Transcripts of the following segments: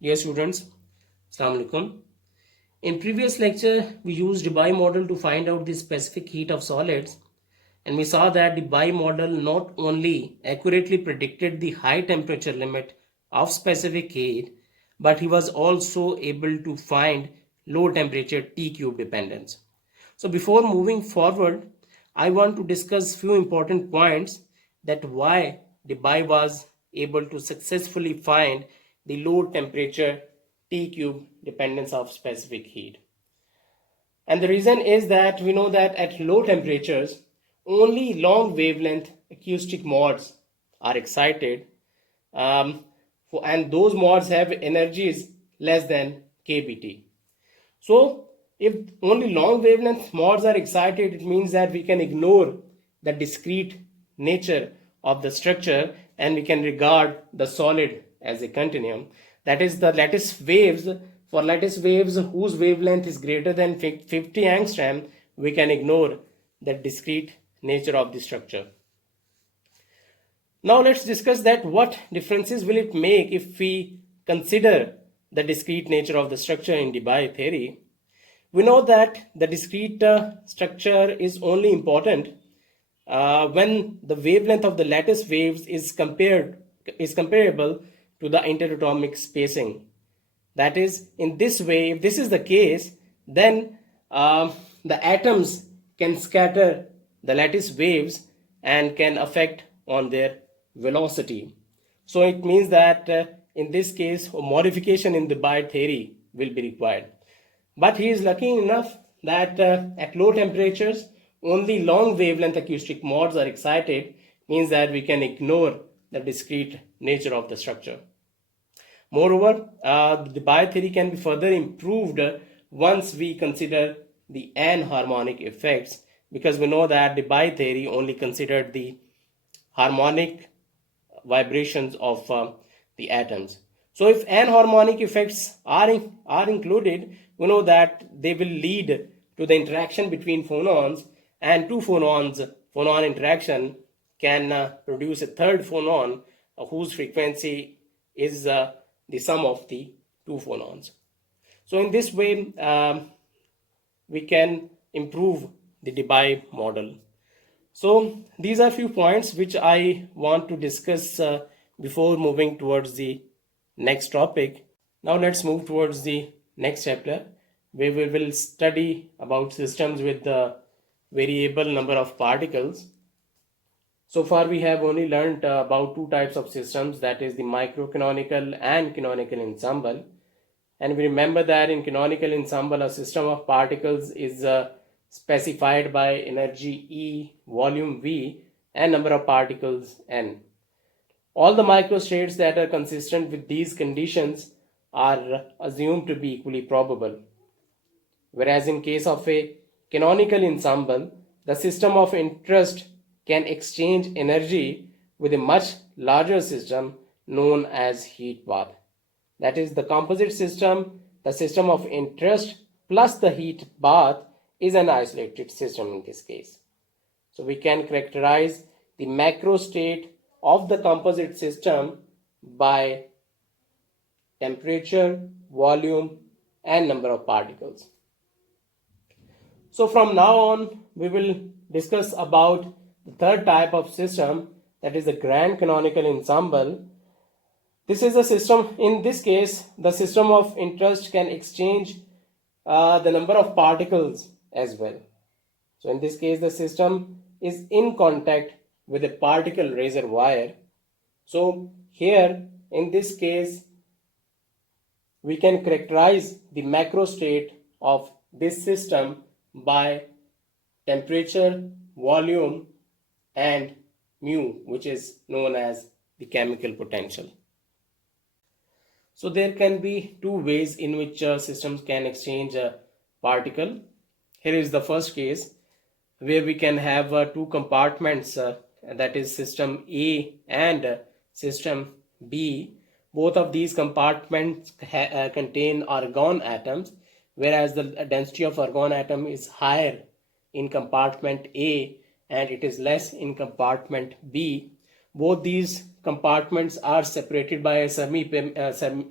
Dear students, Assalamu alaikum. In previous lecture, we used Debye model to find out the specific heat of solids, and we saw that the Debye model not only accurately predicted the high temperature limit of specific heat, but he was also able to find low temperature T cube dependence. So before moving forward, I want to discuss few important points that why Debye was able to successfully find the low temperature T cube dependence of specific heat. And the reason is that we know that at low temperatures, only long wavelength acoustic modes are excited, and those modes have energies less than kBt. So if only long wavelength modes are excited, it means that we can ignore the discrete nature of the structure and we can regard the solid as a continuum. That is, the lattice waves, for lattice waves whose wavelength is greater than 50 angstrom, we can ignore the discrete nature of the structure. Now let's discuss that what differences will it make if we consider the discrete nature of the structure in Debye theory. We know that the discrete structure is only important when the wavelength of the lattice waves is comparable to the interatomic spacing. That is, in this way, if this is the case, then the atoms can scatter the lattice waves and can affect on their velocity. So it means that in this case, a modification in the Debye theory will be required. But he is lucky enough that at low temperatures, only long wavelength acoustic modes are excited, means that we can ignore the discrete nature of the structure. Moreover, the Debye theory can be further improved once we consider the anharmonic effects, because we know that the Debye theory only considered the harmonic vibrations of the atoms. So if anharmonic effects are included, we know that they will lead to the interaction between phonons, and two phonon interaction can produce a third phonon whose frequency is the sum of the two phonons. So in this way, we can improve the Debye model. So these are few points which I want to discuss before moving towards the next topic. Now let's move towards the next chapter, where we will study about systems with the variable number of particles. So far we have only learned about two types of systems, that is the microcanonical and canonical ensemble. And we remember that in canonical ensemble, a system of particles is specified by energy E, volume V, and number of particles N. All the microstates that are consistent with these conditions are assumed to be equally probable. Whereas in case of a canonical ensemble, the system of interest can exchange energy with a much larger system known as heat bath. That is, the composite system, the system of interest plus the heat bath, is an isolated system in this case. So we can characterize the macro state of the composite system by temperature, volume, and number of particles. So from now on, we will discuss about the third type of system, that is the grand canonical ensemble. This is a system, in this case, the system of interest can exchange the number of particles as well. So in this case, the system is in contact with a particle reservoir. So here, in this case, we can characterize the macro state of this system by temperature, volume, and mu, which is known as the chemical potential. So there can be two ways in which systems can exchange a particle. Here is the first case, where we can have two compartments, that is system A and system B. Both of these compartments contain argon atoms, whereas the density of argon atom is higher in compartment A and it is less in compartment B. Both these compartments are separated by a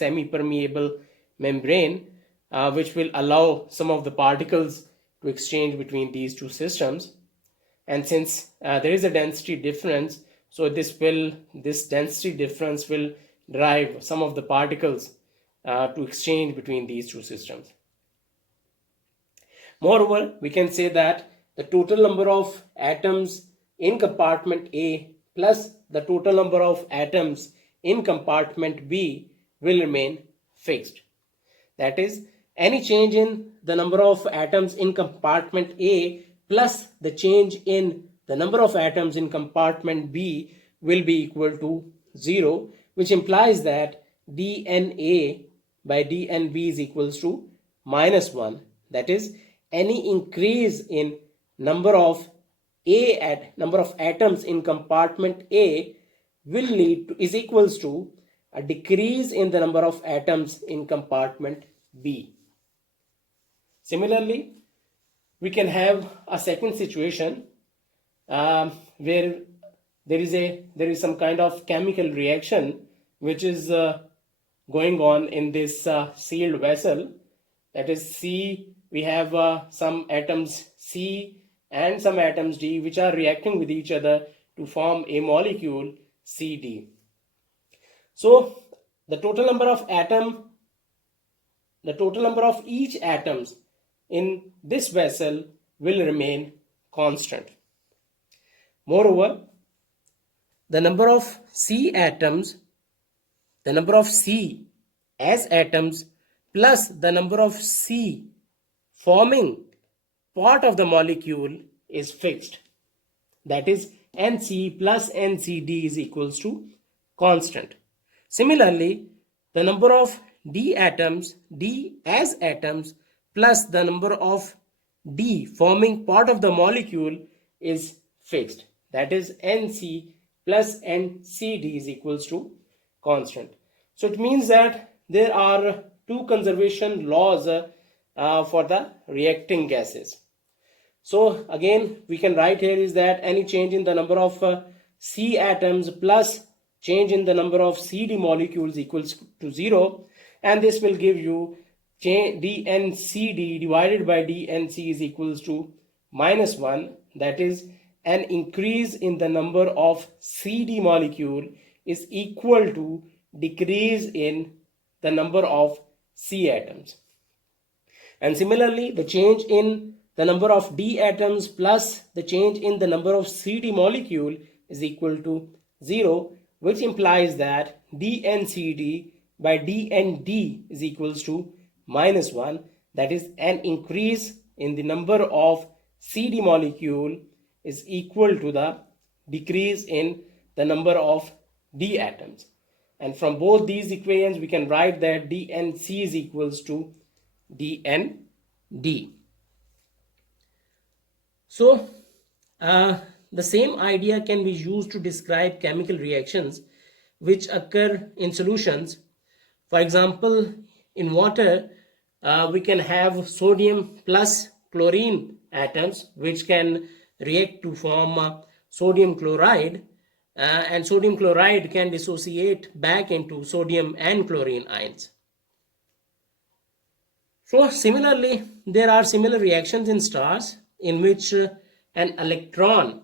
semi-permeable membrane, which will allow some of the particles to exchange between these two systems. And since there is a density difference, so this density difference will drive some of the particles to exchange between these two systems. Moreover, we can say that the total number of atoms in compartment A plus the total number of atoms in compartment B will remain fixed. That is, any change in the number of atoms in compartment A plus the change in the number of atoms in compartment B will be equal to 0, which implies that dNA by dNB is equals to -1. That is, any increase in number of atoms in compartment A is equals to a decrease in the number of atoms in compartment B. Similarly, we can have a second situation where there is some kind of chemical reaction which is going on in this sealed vessel. That is, C, we have some atoms C and some atoms D which are reacting with each other to form a molecule CD. So the total number of each atoms in this vessel will remain constant. Moreover, the number of C as atoms plus the number of C forming part of the molecule is fixed. That is, NC plus NCD is equals to constant. Similarly, the number of D as atoms plus the number of D forming part of the molecule is fixed. That is, NC plus NCD is equals to constant. So it means that there are two conservation laws for the reacting gases. So again, we can write here is that any change in the number of C atoms plus change in the number of CD molecules equals to 0, and this will give you dNCD divided by dNC is equals to -1. That is, an increase in the number of CD molecule is equal to decrease in the number of C atoms. And similarly, the change in the number of D atoms plus the change in the number of CD molecule is equal to 0, which implies that dNCD by dND is equals to -1. That is, an increase in the number of CD molecule is equal to the decrease in the number of D atoms. And from both these equations, we can write that dNC is equals to dND. So, the same idea can be used to describe chemical reactions which occur in solutions. For example, in water, we can have sodium plus chlorine atoms which can react to form sodium chloride, and sodium chloride can dissociate back into sodium and chlorine ions. So similarly, there are similar reactions in stars in which an electron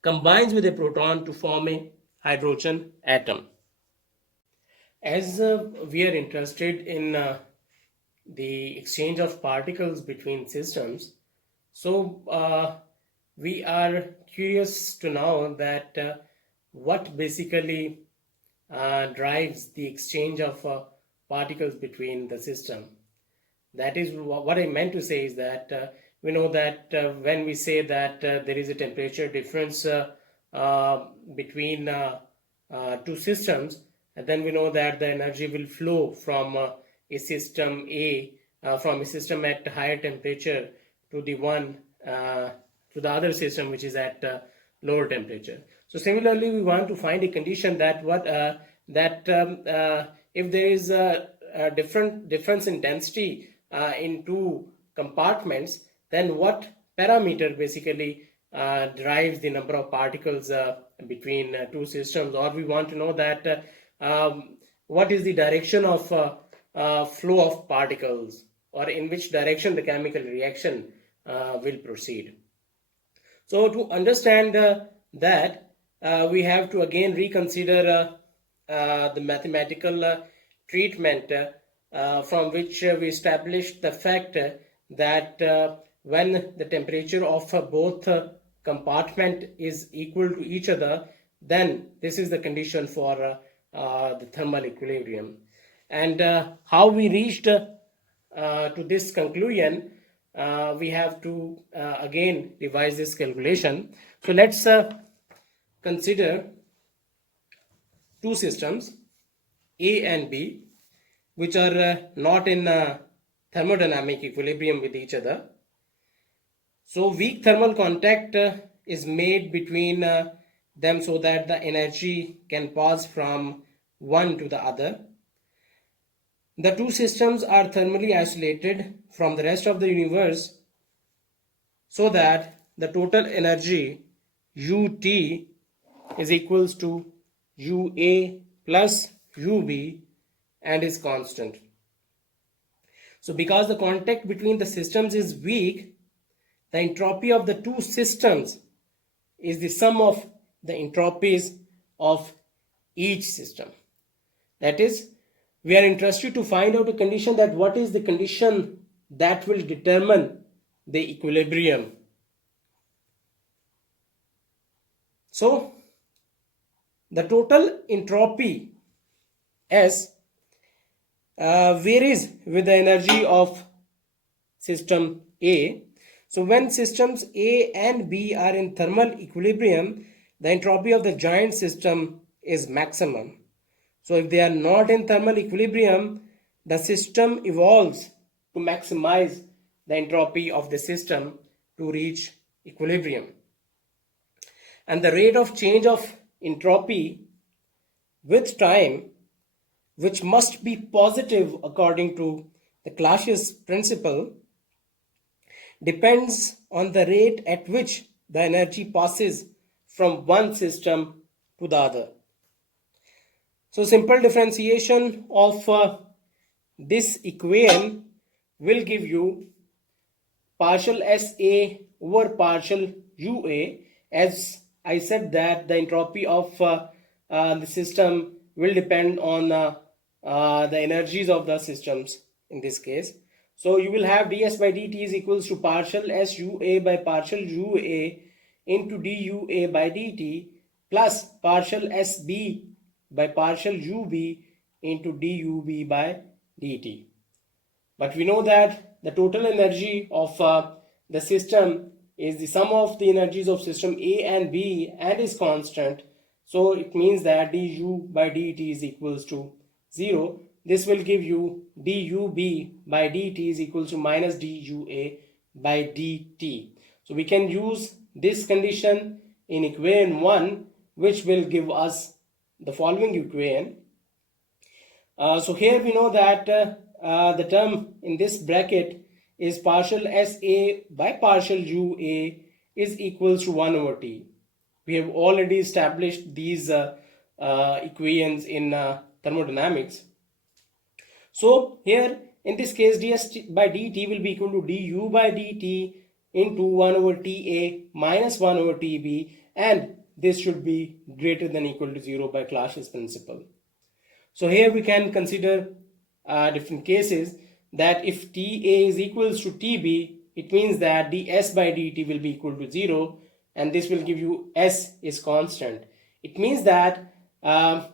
combines with a proton to form a hydrogen atom. As we are interested in the exchange of particles between systems, so we are curious to know that what basically drives the exchange of particles between the system. That is, what I meant to say is that we know that when we say that there is a temperature difference between two systems, and then we know that the energy will flow from a system A, from a system at higher temperature to the other system which is at lower temperature. So similarly, we want to find a condition that if there is a difference in density in two compartments, then what parameter basically drives the number of particles between two systems, or we want to know that what is the direction of flow of particles, or in which direction the chemical reaction will proceed. So to understand that, we have to again reconsider the mathematical treatment from which we established the fact that when the temperature of both compartment is equal to each other, then this is the condition for the thermal equilibrium. And how we reached to this conclusion, we have to again revise this calculation. So let's consider two systems, A and B, which are not in thermodynamic equilibrium with each other. So weak thermal contact is made between them so that the energy can pass from one to the other. The two systems are thermally isolated from the rest of the universe so that the total energy UT is equals to UA plus UB and is constant. So because the contact between the systems is weak, the entropy of the two systems is the sum of the entropies of each system. That is, we are interested to find out a condition, that what is the condition that will determine the equilibrium. So the total entropy S varies with the energy of system A. So when systems A and B are in thermal equilibrium, the entropy of the joint system is maximum. So if they are not in thermal equilibrium, the system evolves to maximize the entropy of the system to reach equilibrium. And the rate of change of entropy with time, which must be positive according to the Clausius principle, depends on the rate at which the energy passes from one system to the other. So simple differentiation of this equation will give you partial SA over partial UA. As I said, that the entropy of the system will depend on the energies of the systems in this case. So you will have ds by dt is equals to partial SUA by partial UA into DUA by dt plus partial SB by partial UB into DUB by dt. But we know that the total energy of the system is the sum of the energies of system A and B and is constant. So it means that du by dt is equals to 0. This will give you dub by dt is equals to minus dua by dt. So we can use this condition in equation 1, which will give us the following equation. So here we know that the term in this bracket is partial SA by partial UA is equals to 1 over T. We have already established these equations in thermodynamics. So here in this case ds by dt will be equal to du by dt into 1 over Ta minus 1 over Tb, and this should be greater than or equal to 0 by Clausius principle. So here we can consider different cases, that if Ta is equals to Tb, it means that ds by dt will be equal to 0, and this will give you S is constant. It means that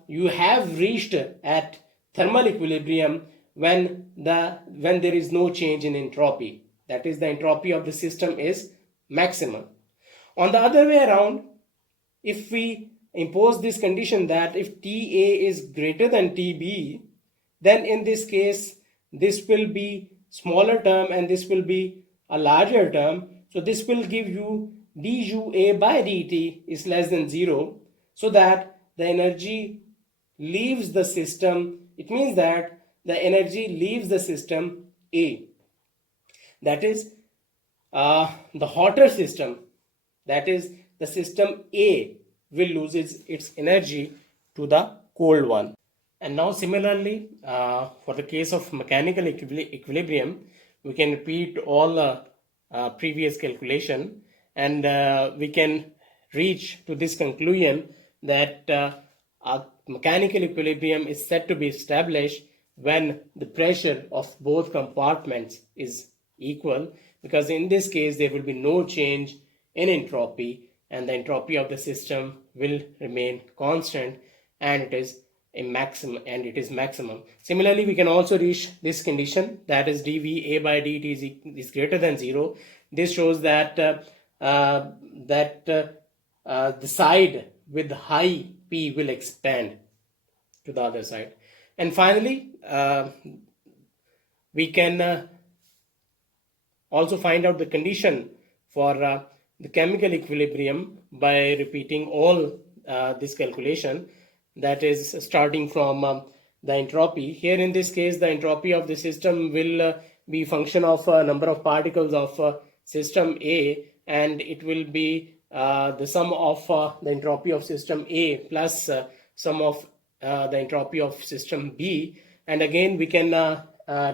you have reached at thermal equilibrium when there is no change in entropy. That is, the entropy of the system is maximum. On the other way around, if we impose this condition that if Ta is greater than Tb, then in this case this will be smaller term and this will be a larger term. So this will give you dua by dt is less than 0, so that the energy leaves the system. It means that the energy leaves the system A. That is the hotter system, that is the system A, will lose its energy to the cold one. And now similarly, for the case of mechanical equilibrium, we can repeat all previous calculation, and we can reach to this conclusion that a mechanical equilibrium is said to be established when the pressure of both compartments is equal, because in this case there will be no change in entropy and the entropy of the system will remain constant, and it is maximum. Similarly, we can also reach this condition, that is dV by dt is greater than 0. This shows that the side with high P will expand to the other side. And finally, we can also find out the condition for the chemical equilibrium by repeating all this calculation, that is starting from the entropy. Here in this case, the entropy of the system will be function of number of particles of system A, and it will be the sum of the entropy of system A plus sum of the entropy of system B. And again we can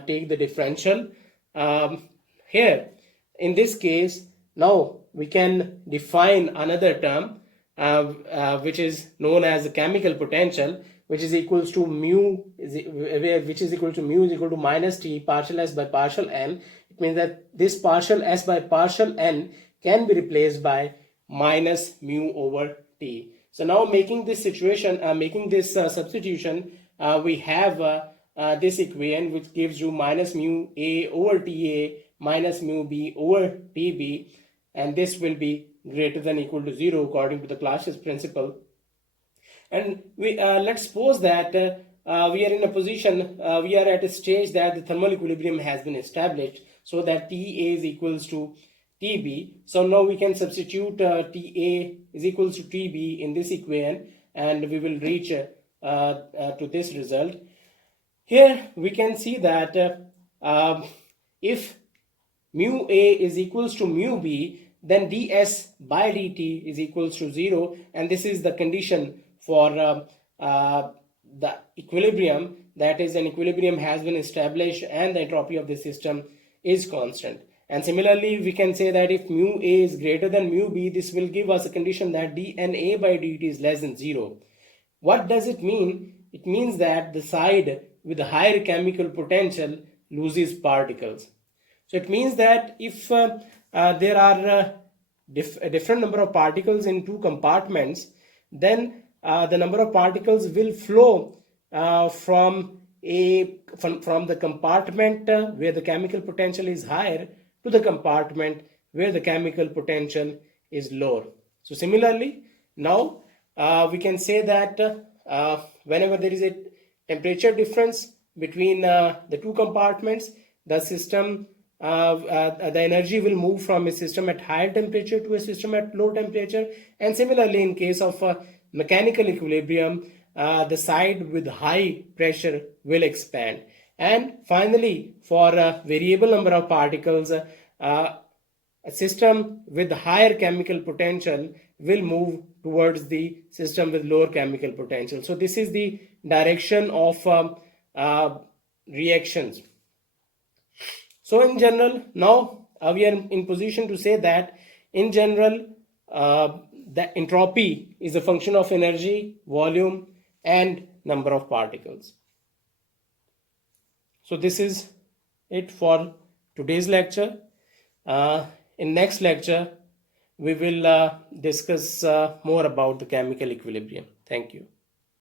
take the differential. Here in this case, now we can define another term which is known as the chemical potential, which is equals to mu is equal to minus T partial S by partial N. It means that this partial S by partial N can be replaced by minus mu over T. So now making this substitution, we have this equation which gives you minus mu A over TA minus mu B over TB, and this will be greater than equal to 0 according to the Clausius principle. And we let's suppose that we are in a position, we are at a stage that the thermal equilibrium has been established, so that TA is equals to TB. So now we can substitute TA is equals to TB in this equation, and we will reach to this result. Here we can see that if mu A is equals to mu B, then ds by dt is equals to 0, and this is the condition for the equilibrium, that is an equilibrium has been established and the entropy of the system is constant. And similarly we can say that if mu A is greater than mu B, this will give us a condition that dNA by dt is less than 0. What does it mean? It means that the side with a higher chemical potential loses particles. So it means that if there are a different number of particles in two compartments, then the number of particles will flow from the compartment where the chemical potential is higher to the compartment where the chemical potential is lower. So similarly, now we can say that whenever there is a temperature difference between the two compartments, the system the energy will move from a system at higher temperature to a system at low temperature. And similarly, in case of mechanical equilibrium, the side with high pressure will expand. And finally, for a variable number of particles, a system with higher chemical potential will move towards the system with lower chemical potential. So this is the direction of reactions. So in general, now we are in position to say that in general the entropy is a function of energy, volume and number of particles. So this is it for today's lecture. In next lecture we will discuss more about the chemical equilibrium. Thank you.